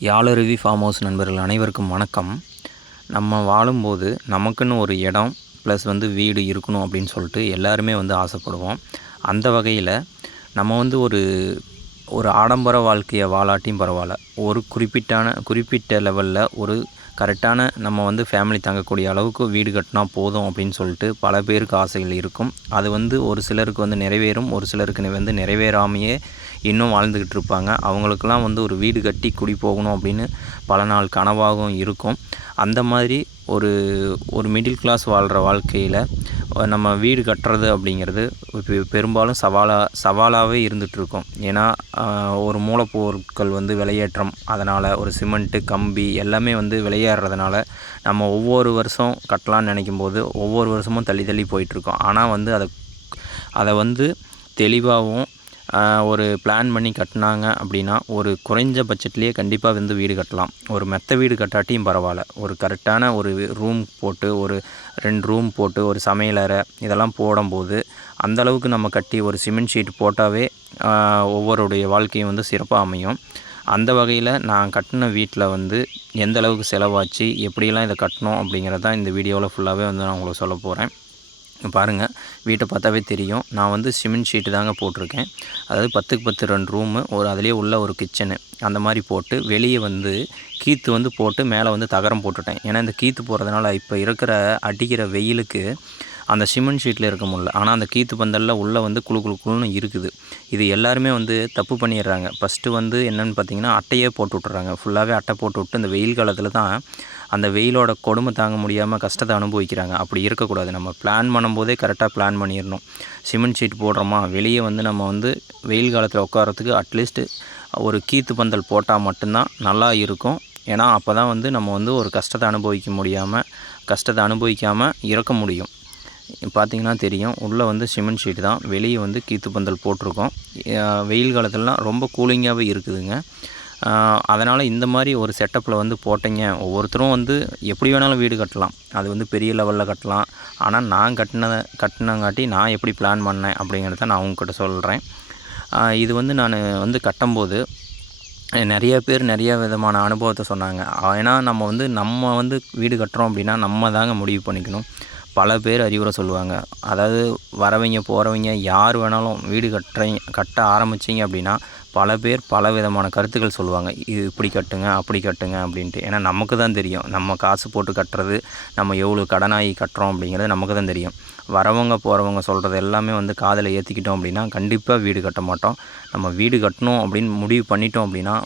யாழருவி farm house நண்பர்கள் அனைவருக்கும் வணக்கம். நம்ம வாழும்போது நமக்குன்னு ஒரு இடம் ப்ளஸ் வந்து வீடு இருக்கணும் அப்படின்னு சொல்லிட்டு எல்லாருமே வந்து ஆசைப்படுவோம். அந்த வகையில் நம்ம வந்து ஒரு ஒரு ஆடம்பர வாழ்க்கையை வாழாட்டியும் பரவாயில்ல. ஒரு குறிப்பிட்டான குறிப்பிட்ட லெவலில் ஒரு கரெக்டான நம்ம வந்து ஃபேமிலி தங்கக்கூடிய அளவுக்கு வீடு கட்டினா போதும் அப்படின்னு சொல்லிட்டு பல பேருக்கு ஆசைகள் இருக்கும். அது வந்து ஒரு சிலருக்கு வந்து நிறைவேறும் ஒரு சிலருக்கு வந்து நிறைவேறாமையே இன்னும் வாழ்ந்துக்கிட்டு இருப்பாங்க. அவங்களுக்கெல்லாம் வந்து ஒரு வீடு கட்டி குடி போகணும் அப்படின்னு பல நாள் கனவாகவும் இருக்கும். அந்த மாதிரி ஒரு ஒரு மிடில் கிளாஸ் வாழ்கிற வாழ்க்கையில் நம்ம வீடு கட்டுறது அப்படிங்கிறது பெரும்பாலும் சவாலாக சவாலாகவே இருந்துகிட்ருக்கும் ஏன்னா ஒரு மூலப்பொருட்கள் வந்து விலையேற்றம் அதனால் ஒரு சிமெண்ட்டு கம்பி எல்லாமே வந்து விளையாடுறதுனால நம்ம ஒவ்வொரு வருஷம் கட்டலான்னு நினைக்கும் போது ஒவ்வொரு வருஷமும் தள்ளி தள்ளி போயிட்டுருக்கோம். ஆனால் வந்து அதை அதை வந்து தெளிவாகவும் ஒரு பிளான் பண்ணி கட்டினாங்க அப்படின்னா ஒரு குறைஞ்ச பட்ஜெட்லேயே கண்டிப்பாக வந்து வீடு கட்டலாம். ஒரு மெத்த வீடு கட்டாட்டியும் பரவாயில்ல. ஒரு கரெக்டான ஒரு ரூம் போட்டு ஒரு ரெண்டு ரூம் போட்டு ஒரு சமையலறை இதெல்லாம் போடும்போது அந்தளவுக்கு நம்ம கட்டி ஒரு சிமெண்ட் ஷீட் போட்டாவே ஒவ்வொருடைய வாழ்க்கையும் வந்து சிறப்பாக அமையும். அந்த வகையில் நான் கட்டின வீட்டில் வந்து எந்த அளவுக்கு செலவாச்சு எப்படியெல்லாம் இதை கட்டணும் அப்படிங்கிறது தான் இந்த வீடியோவில் ஃபுல்லாகவே வந்து நான் உங்களுக்கு சொல்ல போகிறேன் பாருங்கள் வீட்டை பார்த்தாவே தெரியும். நான் வந்து சிமெண்ட் ஷீட்டு தாங்க போட்டிருக்கேன். அதாவது பத்துக்கு பத்து ரெண்டு ரூமு ஒரு அதிலே உள்ள ஒரு கிச்சனு. அந்த மாதிரி போட்டு வெளியே வந்து கீத்து வந்து போட்டு மேலே வந்து தகரம் போட்டுட்டேன். ஏன்னா இந்த கீத்து போகிறதுனால இப்போ இருக்கிற அடிக்கிற வெயிலுக்கு அந்த சிமெண்ட் ஷீட்டில் இருக்க முடியல. ஆனால் அந்த கீத்து பந்தலில் உள்ளே வந்து குழு குழு குழுன்னு இருக்குது. இது எல்லாருமே வந்து தப்பு பண்ணிடுறாங்க. ஃபஸ்ட்டு வந்து என்னென்னு பார்த்தீங்கன்னா அட்டையே போட்டு விட்டுறாங்க. ஃபுல்லாகவே அட்டை போட்டு விட்டு இந்த வெயில் காலத்தில் தான் அந்த வெயிலோட கொடுமை தாங்க முடியாமல் கஷ்டத்தை அனுபவிக்கிறாங்க. அப்படி இருக்கக்கூடாது. நம்ம பிளான் பண்ணும்போதே கரெக்டாக பிளான் பண்ணிடணும். சிமெண்ட் ஷீட் போடுறோமா? வெளியே வந்து நம்ம வந்து வெயில் காலத்தில் உட்காரத்துக்கு அட்லீஸ்ட்டு ஒரு கீத்து பந்தல் போட்டால் மட்டும்தான் நல்லா இருக்கும். ஏன்னா அப்போ தான் வந்து நம்ம வந்து ஒரு கஷ்டத்தை அனுபவிக்க முடியாமல் கஷ்டத்தை அனுபவிக்காமல் இறக்க முடியும். பார்த்திங்கன்னா தெரியும். உள்ளே வந்து சிமெண்ட் ஷீட் தான். வெளியே வந்து கீத்து பந்தல் போட்டிருக்கோம். வெயில் காலத்துலலாம் ரொம்ப கூலிங்காகவே இருக்குதுங்க. அதனால் இந்த மாதிரி ஒரு செட்டப்பில் வந்து போட்டிங்க. ஒவ்வொருத்தரும் வந்து எப்படி வேணாலும் வீடு கட்டலாம். அது வந்து பெரிய லெவலில் கட்டலாம். ஆனால் நான் கட்டினதை கட்டினங்காட்டி நான் எப்படி பிளான் பண்ணேன் அப்படிங்கிறத நான் அவங்கக்கிட்ட சொல்கிறேன் இது வந்து நான் வந்து கட்டும்போது நிறைய பேர் நிறைய விதமான அனுபவத்தை சொன்னாங்க. ஏன்னா நம்ம வந்து நம்ம வந்து வீடு கட்டுறோம் அப்படின்னா நம்ம தாங்க முடிவு பண்ணிக்கணும். பல பேர் அறிவுரை சொல்லுவாங்க. அதாவது வரவங்க போகிறவங்க யார் வேணாலும் வீடு கட்டுறீங்க கட்ட ஆரம்பிச்சிங்க அப்படின்னா பல பேர் பல விதமான கருத்துக்கள் சொல்லுவாங்க. இது இப்படி கட்டுங்க அப்படி கட்டுங்க அப்படின்ட்டு. ஏன்னா நமக்கு தான் தெரியும். நம்ம காசு போட்டு கட்டுறது நம்ம எவ்வளோ கடனாகி கட்டுறோம் அப்படிங்கிறது நமக்கு தான் தெரியும். வரவங்க போகிறவங்க சொல்கிறது எல்லாமே வந்து காதில் ஏற்றிக்கிட்டோம் அப்படின்னா கண்டிப்பாக வீடு கட்ட மாட்டோம். நம்ம வீடு கட்டணும் அப்படின்னு முடிவு பண்ணிட்டோம் அப்படின்னா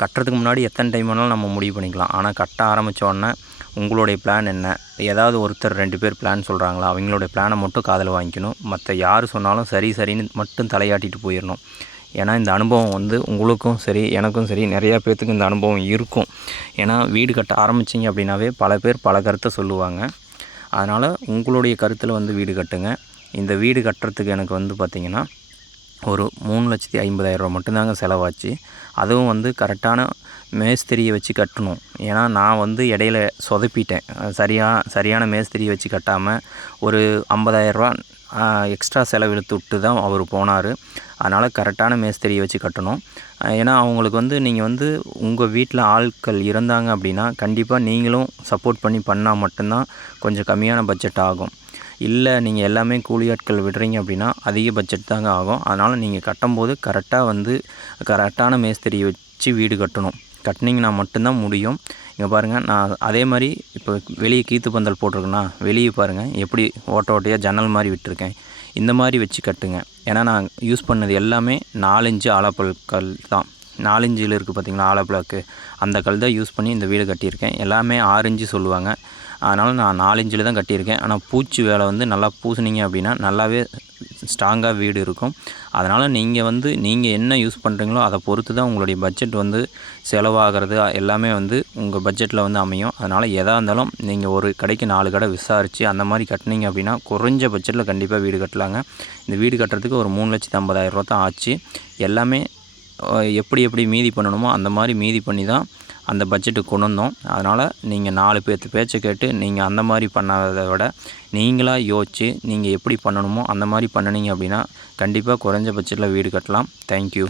கட்டுறதுக்கு முன்னாடி எத்தனை டைம் வேணாலும் நம்ம முடிவு பண்ணிக்கலாம். ஆனால் கட்ட ஆரம்பித்தோடனே உங்களுடைய பிளான் என்ன? ஏதாவது ஒருத்தர் ரெண்டு பேர் பிளான் சொல்கிறாங்களா அவங்களுடைய பிளானை மட்டும் காதில் வாங்கிக்கணும். மற்ற யார் சொன்னாலும் சரி சரின்னு மட்டும் தலையாட்டிட்டு போயிடணும் ஏன்னா இந்த அனுபவம் வந்து உங்களுக்கும் சரி எனக்கும் சரி நிறையா பேர்த்துக்கு இந்த அனுபவம் இருக்கும். ஏன்னா வீடு கட்ட ஆரம்பிச்சிங்க அப்படின்னாவே பல பேர் பல கருத்தை சொல்லுவாங்க. அதனால் உங்களுடைய கருத்தில் வந்து வீடு கட்டுங்க. இந்த வீடு கட்டுறதுக்கு எனக்கு வந்து பார்த்திங்கன்னா ஒரு மூணு லட்சத்தி ஐம்பதாயிரரூவா மட்டும்தாங்க செலவாச்சு. அதுவும் வந்து கரெக்டான மேஸ்திரியை வச்சு கட்டணும். ஏன்னா நான் வந்து இடையில சொதப்பிட்டேன். சரியாக சரியான மேஸ்திரியை வச்சு கட்டாமல் ஒரு ஐம்பதாயிரரூவா எக்ஸ்ட்ரா செலவிழுத்து விட்டு தான் அவர் போனார். அதனால் கரெக்டான மேஸ்திரியை வச்சு கட்டணும். ஏன்னா அவங்களுக்கு வந்து நீங்கள் வந்து உங்கள் வீட்டில் ஆட்கள் இருந்தாங்க அப்படின்னா கண்டிப்பாக நீங்களும் சப்போர்ட் பண்ணி பண்ணால் மட்டும்தான் கொஞ்சம் கம்மியான பட்ஜெட் ஆகும். இல்லை நீங்கள் எல்லாமே கூலி ஆட்கள் விடுறீங்க அப்படின்னா அதிக பட்ஜெட் தாங்க ஆகும். அதனால் நீங்கள் கட்டும்போது கரெக்டாக வந்து கரெக்டான மேஸ்திரி வச்சு வீடு கட்டணும். கட்டினீங்கன்னா மட்டும்தான் முடியும். இங்கே பாருங்கள் நான் அதே மாதிரி இப்போ வெளியே கீத்து பந்தல் போட்டிருக்கேன்னா வெளியே பாருங்கள் எப்படி ஓட்ட ஓட்டையாக ஜன்னல் மாதிரி விட்டுருக்கேன். இந்த மாதிரி வச்சு கட்டுங்க. ஏன்னா நான் யூஸ் பண்ணது எல்லாமே நாலஞ்சு ஆலப்பொருட்கள் தான். நாலஞ்சில் இருக்குது பார்த்திங்களா ஆலப்பிளாக்கு அந்த கல் தான் யூஸ் பண்ணி இந்த வீடு கட்டியிருக்கேன். எல்லாமே ஆரஞ்சு சொல்லுவாங்க. அதனால் நான் நாலஞ்சில் தான் கட்டியிருக்கேன். ஆனால் பூச்சி வேலை வந்து நல்லா பூசினீங்க அப்படின்னா நல்லாவே ஸ்ட்ராங்காக வீடு இருக்கும். அதனால் நீங்கள் வந்து நீங்கள் என்ன யூஸ் பண்ணுறீங்களோ அதை பொறுத்து தான் உங்களுடைய பட்ஜெட் வந்து செலவாகிறது. எல்லாமே வந்து உங்கள் பட்ஜெட்டில் வந்து அமையும். அதனால் எதாக இருந்தாலும் நீங்கள் ஒரு கடைக்கு நாலு கடை விசாரித்து அந்த மாதிரி கட்டினீங்க அப்படின்னா குறைஞ்ச பட்ஜெட்டில் கண்டிப்பாக வீடு கட்டலாங்க. இந்த வீடு கட்டுறதுக்கு ஒரு மூணு லட்சத்து ஐம்பதாயிரரூபா தான் ஆச்சு. எல்லாமே எப்படி எப்படி மீதி பண்ணணுமோ அந்த மாதிரி மீதி பண்ணி தான் அந்த பட்ஜெட்டுக்கு கொண்டு வந்தோம். அதனால் நீங்கள் நாலு பேர்த்து பேச்சை கேட்டு நீங்கள் அந்த மாதிரி பண்ணாத விட நீங்களாக யோசித்து நீங்கள் எப்படி பண்ணணுமோ அந்த மாதிரி பண்ணினீங்க அப்படின்னா கண்டிப்பாக குறைஞ்ச பட்ஜெட்டில் வீடு கட்டலாம். தேங்க்யூ